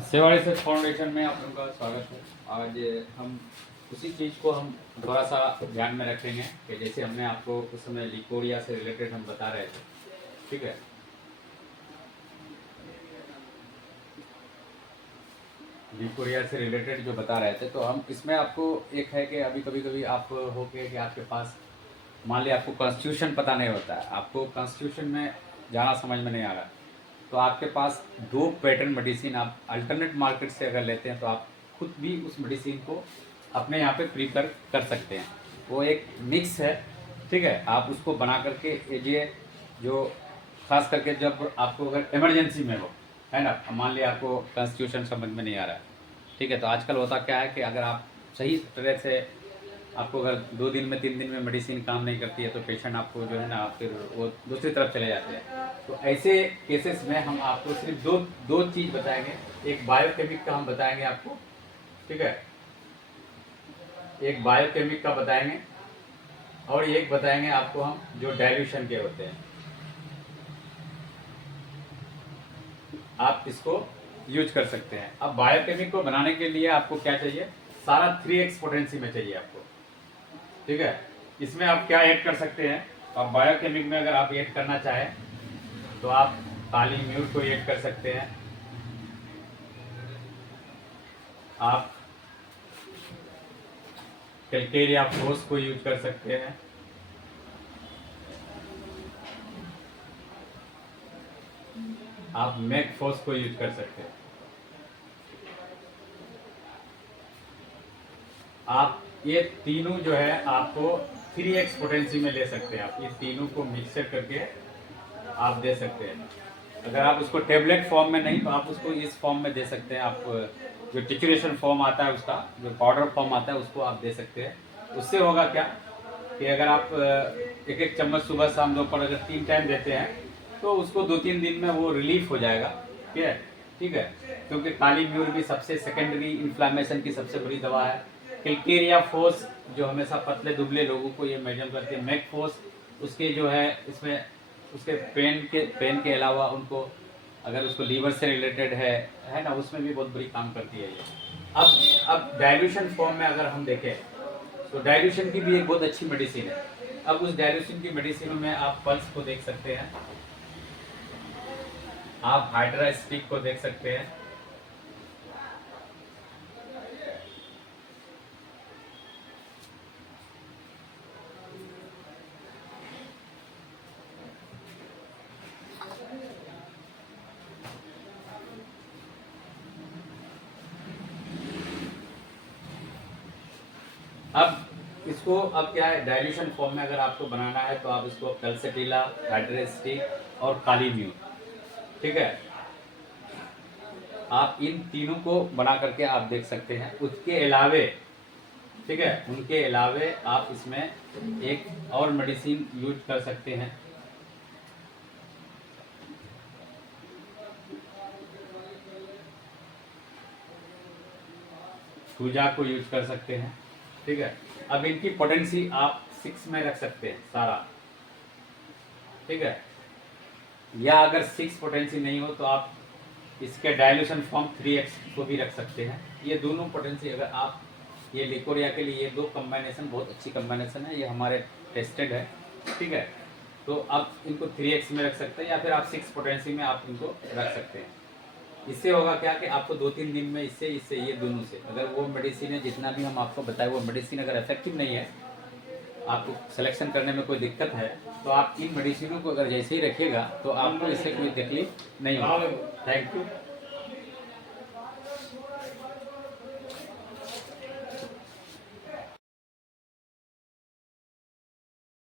सेवाड़ी से फाउंडेशन में आप लोगों का स्वागत है। आज हम उसी चीज़ को हम थोड़ा सा ध्यान में रखेंगे कि जैसे हमने आपको उस समय लिकोरिया से रिलेटेड हम बता रहे थे, ठीक है। लिकोरिया से रिलेटेड जो बता रहे थे, तो हम इसमें आपको एक है कि अभी कभी कभी आप हो के कि आपके पास मान लिया आपको कॉन्स्टिट्यूशन पता नहीं होता है, आपको कॉन्स्टिट्यूशन में जाना समझ में नहीं आ रहा, तो आपके पास दो पैटर्न मेडिसिन आप अल्टरनेट मार्केट से अगर लेते हैं तो आप खुद भी उस मेडिसिन को अपने यहाँ पे प्रीफर कर सकते हैं। वो एक मिक्स है, ठीक है। आप उसको बना करके ये जो खास करके जब आपको अगर इमरजेंसी में हो, है ना, मान लिया आपको कॉन्स्टिट्यूशन समझ में नहीं आ रहा है, ठीक है, तो आजकल होता क्या है कि अगर आप सही तरह से आपको अगर 2 दिन में 3 दिन में मेडिसिन काम नहीं करती है तो पेशेंट आपको जो है ना फिर वो दूसरी तरफ चले जाते हैं। तो ऐसे केसेस में हम आपको सिर्फ दो दो चीज़ बताएंगे। एक बायोकेमिक का हम बताएंगे आपको, ठीक है, एक बायोकेमिक का बताएंगे और एक बताएंगे आपको हम जो डाइल्यूशन के होते हैं। आप इसको यूज कर सकते हैं। अब बायोकेमिक को बनाने के लिए आपको क्या चाहिए, सारा 3x पोटेंसी में चाहिए आपको, ठीक है। इसमें आप क्या ऐड कर सकते हैं, अब बायोकेमिक में अगर आप ऐड करना चाहें तो आप काली म्यूट को ऐड कर सकते हैं, आप कैल्केरिया फोर्स को यूज कर सकते हैं, आप मैक फोर्स को यूज कर सकते हैं। आप ये तीनों जो है आपको 3x पोटेंसी में ले सकते हैं। आप ये तीनों को मिक्सर करके आप दे सकते हैं। अगर आप उसको टेबलेट फॉर्म में नहीं तो आप उसको इस फॉर्म में दे सकते हैं। आप जो टिचुरेशन फॉर्म आता है उसका जो पाउडर फॉर्म आता है उसको आप दे सकते हैं। उससे होगा क्या कि अगर आप एक एक चम्मच सुबह शाम दोपहर अगर 3 टाइम देते हैं तो उसको 2-3 दिन में वो रिलीफ हो जाएगा, ठीक है, ठीक है। क्योंकि काली म्यूर भी सबसे सेकेंडरी इन्फ्लामेशन की सबसे बड़ी दवा है। कैल्केरिया फोर्स जो हमेशा पतले दुबले लोगों को ये मेजर करती है। मैक फोर्स उसके जो है इसमें उसके पेन के अलावा उनको अगर उसको लीवर से रिलेटेड है ना, उसमें भी बहुत बड़ी काम करती है ये। अब डाइल्यूशन फॉर्म में अगर हम देखें तो डाइल्यूशन की भी एक बहुत अच्छी मेडिसिन है। अब उस डाइल्यूशन की मेडिसिन में आप पल्स को देख सकते हैं, आप हाइड्रा स्टिक को देख सकते हैं, अब इसको अब क्या है डाइल्यूशन फॉर्म में अगर आपको बनाना है तो आप इसको कलसेटिला, हाइड्रेस्टिक और काली म्यूट, ठीक है, आप इन तीनों को बना करके आप देख सकते हैं। उसके अलावे, ठीक है, उनके अलावे आप इसमें एक और मेडिसिन यूज कर सकते हैं, सूजा को यूज कर सकते हैं, ठीक है। अब इनकी पोटेंसी आप 6 में रख सकते हैं सारा, ठीक है, या अगर 6 पोटेंसी नहीं हो तो आप इसके डाइल्यूशन फॉर्म 3x को भी रख सकते हैं। ये दोनों पोटेंसी अगर आप ये लिकोरिया के लिए ये दो कम्बाइनेशन बहुत अच्छी कम्बाइनेशन है, ये हमारे टेस्टेड है, ठीक है। तो आप इनको 3x में रख सकते हैं या फिर आप 6 पोटेंसी में आप इनको रख सकते हैं। इससे होगा क्या कि आपको 2-3 दिन में इससे इससे ये दोनों से अगर वो मेडिसिन है जितना भी हम आपको बताए वो मेडिसिन अगर इफेक्टिव नहीं है, आपको सिलेक्शन करने में कोई दिक्कत है, तो आप इन मेडिसिनों को अगर जैसे ही रखिएगा तो आपको इससे कोई तकलीफ नहीं होगी। Thank you.